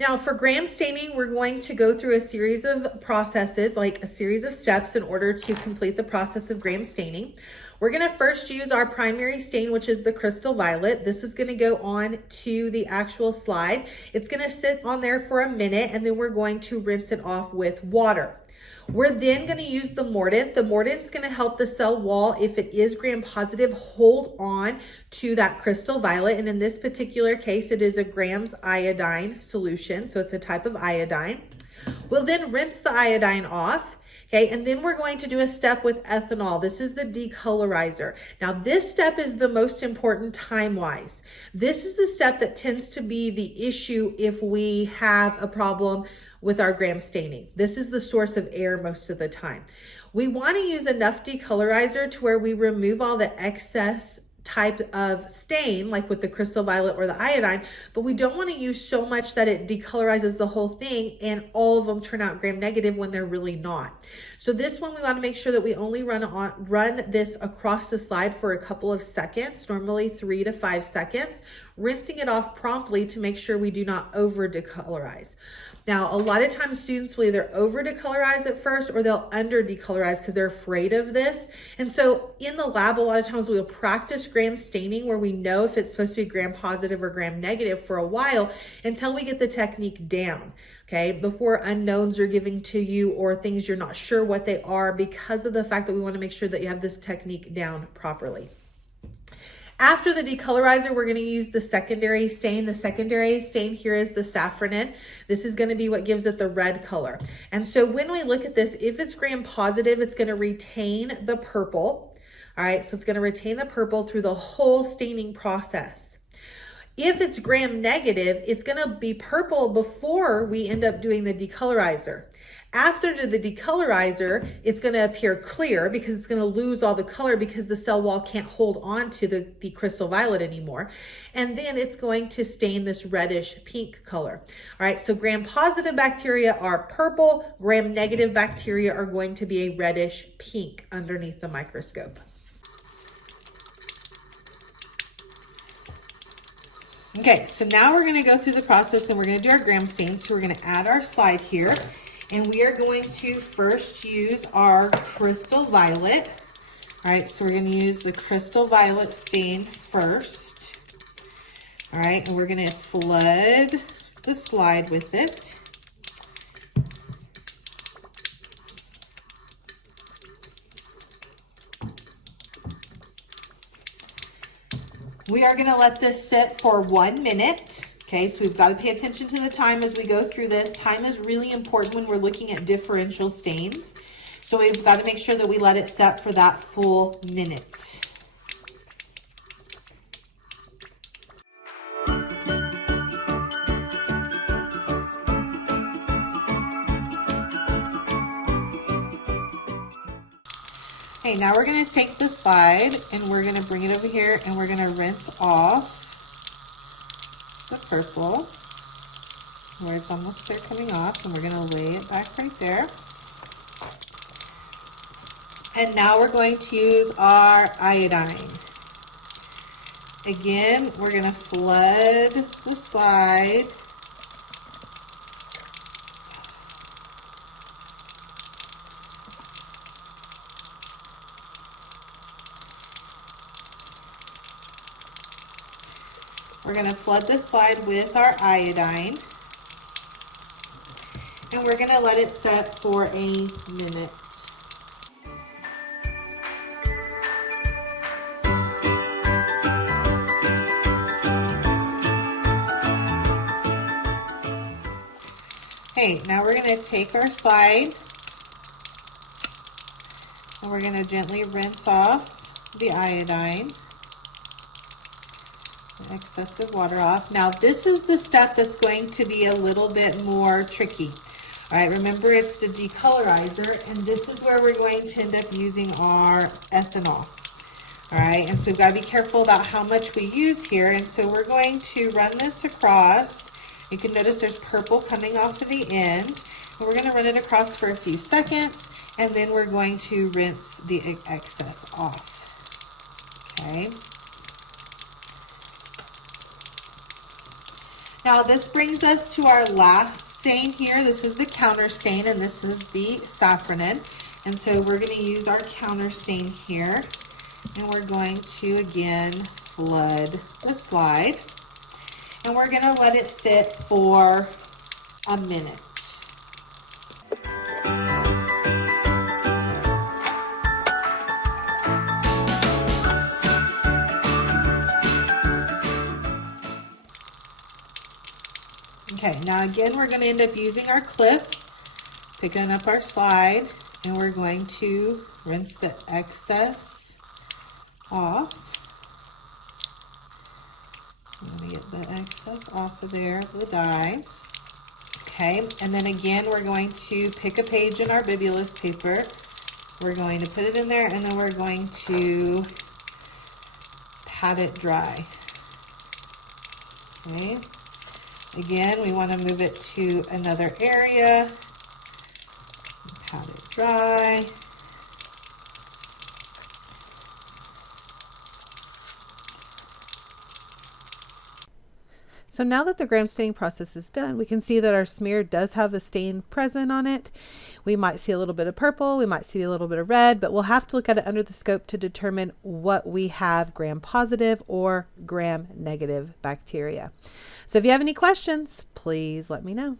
Now for gram staining, we're going to go through a series of processes, like a series of steps in order to complete the process of gram staining. We're gonna first use our primary stain, which is the crystal violet. This is gonna go on to the actual slide. It's gonna sit on there for a minute, and then we're going to rinse it off with water. We're then going to use the mordant. The mordant's going to help the cell wall, if it is gram positive, hold on to that crystal violet. And in this particular case, it is a grams iodine solution. So it's a type of iodine. We'll then rinse the iodine off. Okay, and then we're going to do a step with ethanol. This is the decolorizer. Now, this step is the most important time-wise. This is the step that tends to be the issue if we have a problem with our gram staining. This is the source of error most of the time. We want to use enough decolorizer to where we remove all the excess type of stain, like with the crystal violet or the iodine, but we don't want to use so much that it decolorizes the whole thing and all of them turn out gram negative when they're really not. So this one, we want to make sure that we only run this across the slide for a couple of seconds, normally 3 to 5 seconds, rinsing it off promptly to make sure we do not over decolorize. Now, a lot of times students will either over decolorize at first or they'll under decolorize because they're afraid of this. And so in the lab, a lot of times we'll practice gram staining where we know if it's supposed to be gram positive or gram negative for a while until we get the technique down. Okay, before unknowns are given to you or things you're not sure what they are, because of the fact that we want to make sure that you have this technique down properly. After the decolorizer, we're going to use the secondary stain. The secondary stain here is the saffronin. This is going to be what gives it the red color. And so when we look at this, if it's gram positive, it's going to retain the purple. All right, so it's going to retain the purple through the whole staining process. If it's gram negative, it's going to be purple before we end up doing the decolorizer. After the decolorizer, it's going to appear clear because it's going to lose all the color because the cell wall can't hold on to the crystal violet anymore. And then it's going to stain this reddish pink color. All right, so gram positive bacteria are purple, gram negative bacteria are going to be a reddish pink underneath the microscope. Okay, so now we're going to go through the process and we're going to do our gram stain. So we're going to add our slide here. And we are going to first use our crystal violet. All right, so we're going to use the crystal violet stain first. All right, and we're going to flood the slide with it. We are going to let this sit for 1 minute. Okay, so we've got to pay attention to the time as we go through this. Time is really important when we're looking at differential stains. So we've got to make sure that we let it set for that full minute. Okay, now we're going to take the slide and we're going to bring it over here and we're going to rinse off the purple where it's almost clear coming off, and we're going to lay it back right there. And now we're going to use our iodine. Again, we're going to flood the slide. We're going to flood the slide with our iodine, and we're going to let it set for a minute. Okay, now we're going to take our slide and we're going to gently rinse off the iodine. Excessive water off. Now this is the step that's going to be a little bit more tricky. All right, remember it's the decolorizer, and this is where we're going to end up using our ethanol. All right, and so we've got to be careful about how much we use here, and so we're going to run this across. You can notice there's purple coming off of the end, and we're going to run it across for a few seconds, and then we're going to rinse the excess off. Okay. Now this brings us to our last stain here. This is the counter stain and this is the saffronin. And so we're going to use our counter stain here. And we're going to again flood the slide. And we're going to let it sit for a minute. Okay, now again, we're going to end up using our clip, picking up our slide, and we're going to rinse the excess off. I'm going to get the excess off of there, the dye. Okay, and then again, we're going to pick a page in our bibulous paper. We're going to put it in there, and then we're going to pat it dry. Okay. Again, we want to move it to another area, pat it dry. So now that the gram staining process is done, we can see that our smear does have a stain present on it. We might see a little bit of purple, we might see a little bit of red, but we'll have to look at it under the scope to determine what we have gram positive or gram negative bacteria. So if you have any questions, please let me know.